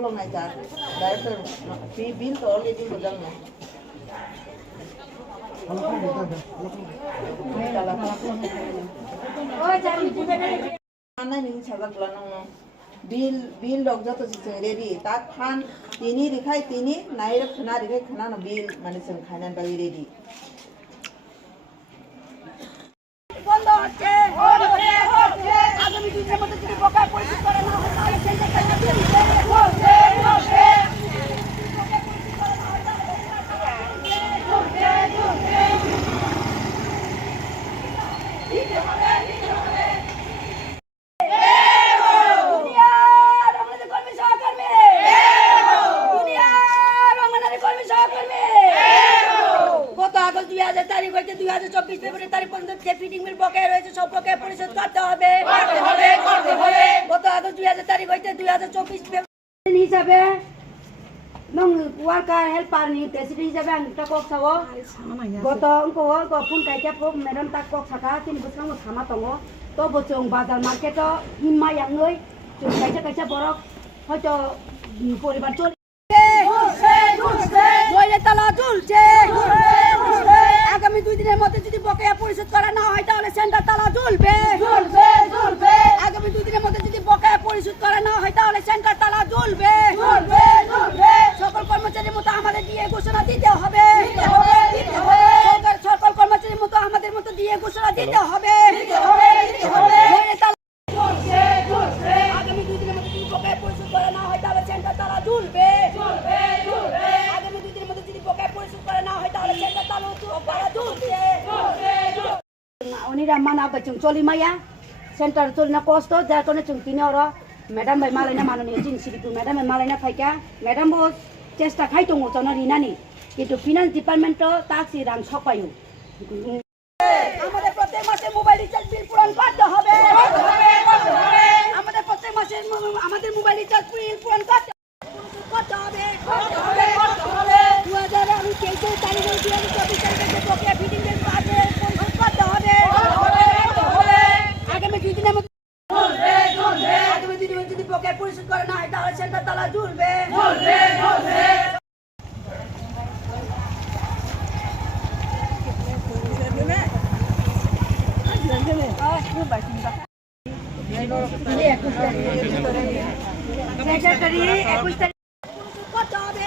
Kalau ngajar, director, bill to already modal na. Mana ning sagat lanang bill dog jato sing ready. Tat khan tini rikai tini, nair khana rikai khana na bill mane sing khana bagi ready. বন্ধ হচ্ছে আগামী দিনের মধ্যে যদি বকেয়া পরিশোধ করা না হয় তাহলে সেন্টার টাকা তারিখ হইতে 2024 ফেব্রুয়ারি তারিখ পর্যন্ত যে ফিডিং বিল বকেয়া রয়েছে সব বকেয়া পরিশোধ করতে হবে গত আগস্ট 2000 তারিখ হইতে 2024 ফেব্রুয়ারি হিসাবে নং ওয়ার্কার হেল্পার নি প্রেসিডেন্ট হিসাবে আং তা কক সাও গত অঙ্কো পুন কাইটা প্রক ম্যাডাম তা কক সাকা তিন বছর সামা দङ তো বচং বাজার মার্কেট হিমা ইয়াङै जों কাইটা কাইটা বরক হয়তো পরিবার চলে তালা ঝুলছে আগামী 2 দিনের মধ্যে যদি বকেয়া পরিশোধ করা না হয় তাহলে সেন্টার তালা ঝুলবে আগামী 2 দিনের মধ্যে যদি বকেয়া পরিশোধ করা না হয় তাহলে সেন্টার তালা ঝুলবে সকল কর্মচারীর মতো আমাদের দিয়ে ঘোষণা দিতে হবে সকল কর্মচারীর মতো আমাদের মতো দিয়ে ঘোষণা দিতে হবে আগামী 2 দিনের মধ্যে যদি বকেয়া পরিশোধ করা না হয় তাহলে সেন্টার তালা ঝুলবে আগামী 2 দিনের মধ্যে যদি বকেয়া পরিশোধ করা না হয় তাহলে সেন্টার তালা ঝুলবে उनीरा माना बचुं चोली माया सेंटर चोलिना कष्ट जार करने चुं तिनी और मैडम भाई मालायना माननीय जिन सिरिपु मैडम भाई मालायना फाइका मैडम बो चेष्टा खाइ दङ जन रिनानि किन्तु फाइनान्स डिपार्टमेन्ट टाक्स रां सकायो আমাদের প্রত্যেক মাসে মোবাইল রিচার্জ বিল পূরণ করতে হবে আমাদের প্রত্যেক মাসে আমাদের মোবাইল রিচার্জ বিল পূরণ করতে হবে 2000 আমি 23 তারিখে 2024 তারিখে বকেয়া ফিডিং বিল পাবে করতে হবে আগামী 2 দিনের মধ্যে আগামী 2 দিনের মধ্যে যদি বকেয়া পরিশোধ করে না হয় তাহলে সেন্টার তালা ঝুলবে সেক্রেটারি 21 তারিখ করতে হবে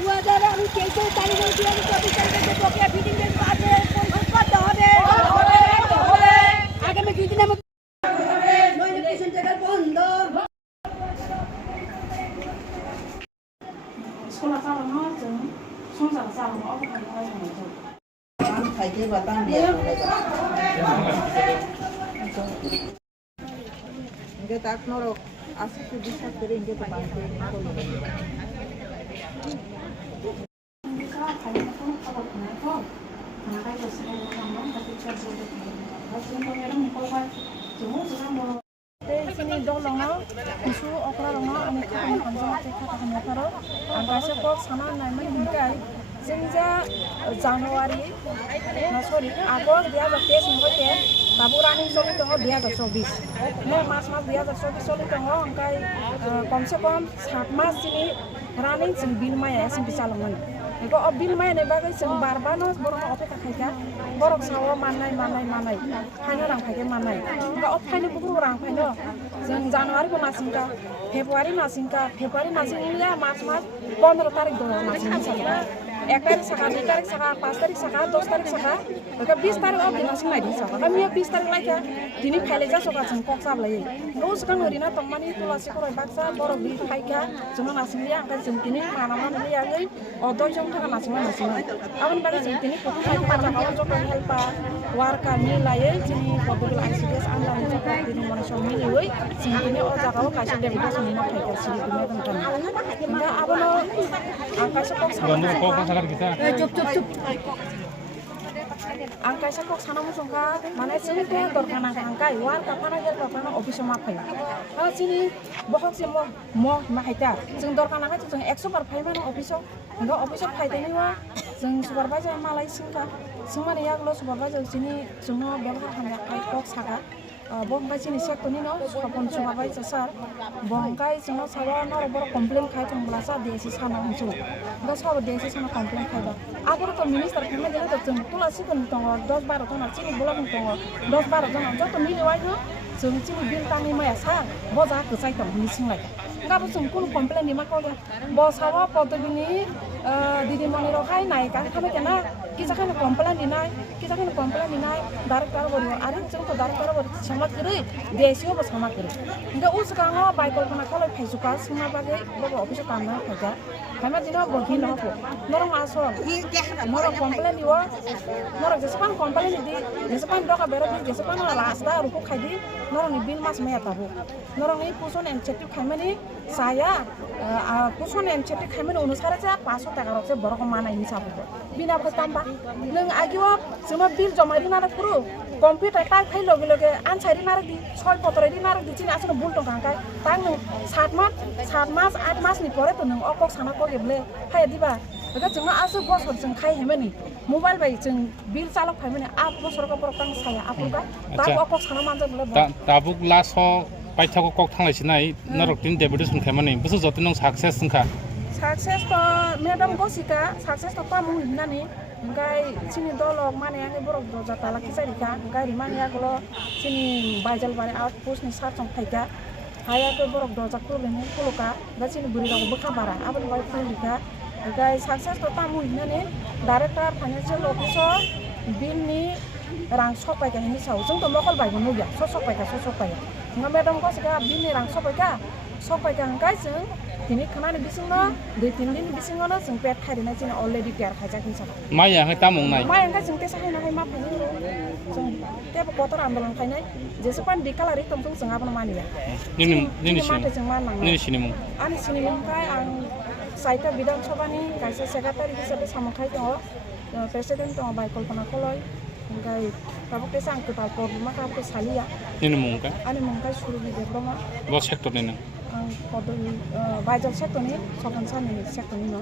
2000 আমি 23 তারিখে 2024 তারিখে বকেয়া ফিডিং বিল পাবে করতে হবে আগামী 2 দিনের মধ্যে নোটিফিকেশন জায়গা বন্ধ স্কুল চালানো হচ্ছে সংসার চালানো অবকাশ হয় না খাইতে বাতান দিয়ে 이게 딱 너로 아스트 비슷하게 이제 또 많이 sini dolongo isu oklarong ani kham kham te khata kham tharo angkasa kok sana naiman hingkai jinja January sorry August 2023 hoite babu running choli tongo 2024 me mas 2024 choli tongo angkai komse kom 7 mas sini running sing bil maya sing bisalongan ego bil maya ne bagai sing barbano borong opeka khaika borok sawo manai khaino rang khaike manai ga ophaini bukru rang phaino जों January ko masingka February masingla March 15 tarik do masing sala 1 tarik saka 2 tarik saka 5 tarik saka 10 tarik saka ka 20 tarik ob dinasing mai din saka kami 20 tarik laika dini phaileja soka jeng kok sab lai ro sukan horina tongmani tulasi ko roi baksa boro bil phaika jeng masinglia angka jeng dini manaman ni yangai odoi jong thaka masing abon bari jeng dini ko phaika paja kawan jok helpa warka ni lai jini pobul ICDS anda ni jok dini mon somi ni oi jeng dini o jagao kaisi dem ko somi ma phaika siri dini kan na abono angka sok kita. Cup. Angkai sakok sana musungka mana sini ke dorkana angkai war kapana ger kapana office ma phai ha sini bohok se mo ma haita jeng dorkana ka jeng 100 par phai mana office nga office phai deni wa जों supervisor मालाय सोंमाने यागल' supervisor जिनि जोंनो बेवहार खालामनाय कक saga बंगाय जिनि सेक्टरनि न सपन supervisor सार बंगाय जोंनो साबा नर बर कमप्लेन खाय थंब्ला सा देसि साना हंसु गा सब देसि साना कमप्लेन खायबा आगर तो मिनिस्टार खाना गेले जों तुला सिगन दङ 10-12 जना चिनि ब्लगिं दङ 10-12 जना जत मिलिवाय न जों चिनि बिल तानि माया सा बजा गसाय दं मिसिंलाय गाबो जों कुन कमप्लेन नि माखौ बसावा पदबिनि दिदिमणि रखाय नायका खाबे केना किजाखाने कमप्लेन दिनाय डाइरेक्टर बरि आरो जों तो डाइरेक्टर बरि समा करै देसियो बो समा करै इंगा उसगाङो बाइकल्पना कलै फाइजुका समा बागै बबो अफिस कामना फाइजा फाइमा दिना बहि न हो नरम आसो नर कमप्लेन दियो नर जेसपान कमप्लेन दि जेसपान दका बेरा दि जेसपान रास्ता रुको खाइदि नरनि बिल मास मेया ताबो नरनि पुसन एनसेटिव खाइमानि साया पुसन एनसेटिव खाइमानि अनुसार जा 500 टाका रसे बरक मानाय हिसाब बिना बतामबा नों आगिवा जोंमा बिल जमा दिनार पुरु कम्पिउटार टाइप फाइल लगे लगे आनसाइ दिनार दि 6 पत्र दिनार दि चिनि आसनो बुल तो गांकाय तां नों 7 मास 8 मास नि परे तो नों अकक साना को गेबले फाय दिबा दा जोंना आसो बसर जों खाय हेमानि मोबाइल बाय जों बिल चालक फायमानि आप बसर का परक तां साया आपुगा दा अकक साना मानजा बले दाबुक लास पाइथाको कक थांलायसिनाय नरकटिन डेबिटेसन खायमानि बसो जति नों सक्सेस नखा सक्सेस तो मैडम गसिका सक्सेस तो पामु हिनानि गाय चिनि दलक माने आंनि बरक दजा तालाखि जारिका गारि माने आगलो चिनि बाइजल बारे आउट पोस्ट नि सारजों फाइगा हाया तो बरक दजा कुरलेनि कलका दा चिनि बुरिगाव बखा बारा आबन बाय फुलिका गाय सक्सेस तो पामु हिनानि डाइरेक्टर फाइनान्शियल अफिसर बिलनि रां सपायगा हिनि साव जों तो मकल बायगो नुया सपायगा nga मैडम गसिका बिलनि रां सपायगा गाय जों दिनै खानानि बिसिंनो 2-3 दिन बिसिंनो जों पेट खायदिना जों अलरेडि पेट खायजाखिन सा माया हे तामंनाय माया गा जों तेसा हायना हाय मा फानि जों तेब गतर आन्दोलन खायनाय जेसेबां दिकालारि तमजों जों आबन मानिया निनि सिनिमु आनि सिनिमुखाय आं साइटा विधानसभानि गायसे सेक्रेटारि हिसाबै सामखाय दङ प्रेसिडेन्ट दङ बायकल्पना कलय गाय बाबुके आं टोटाल प्रब्लेमा काबो सालिया निनि मुंका आनि मुंखाय सुरुनि देब्रमा ब सेक्टरनि नों पदनि बायजल सेक्टरनि सपन सानि सेक्टरनि न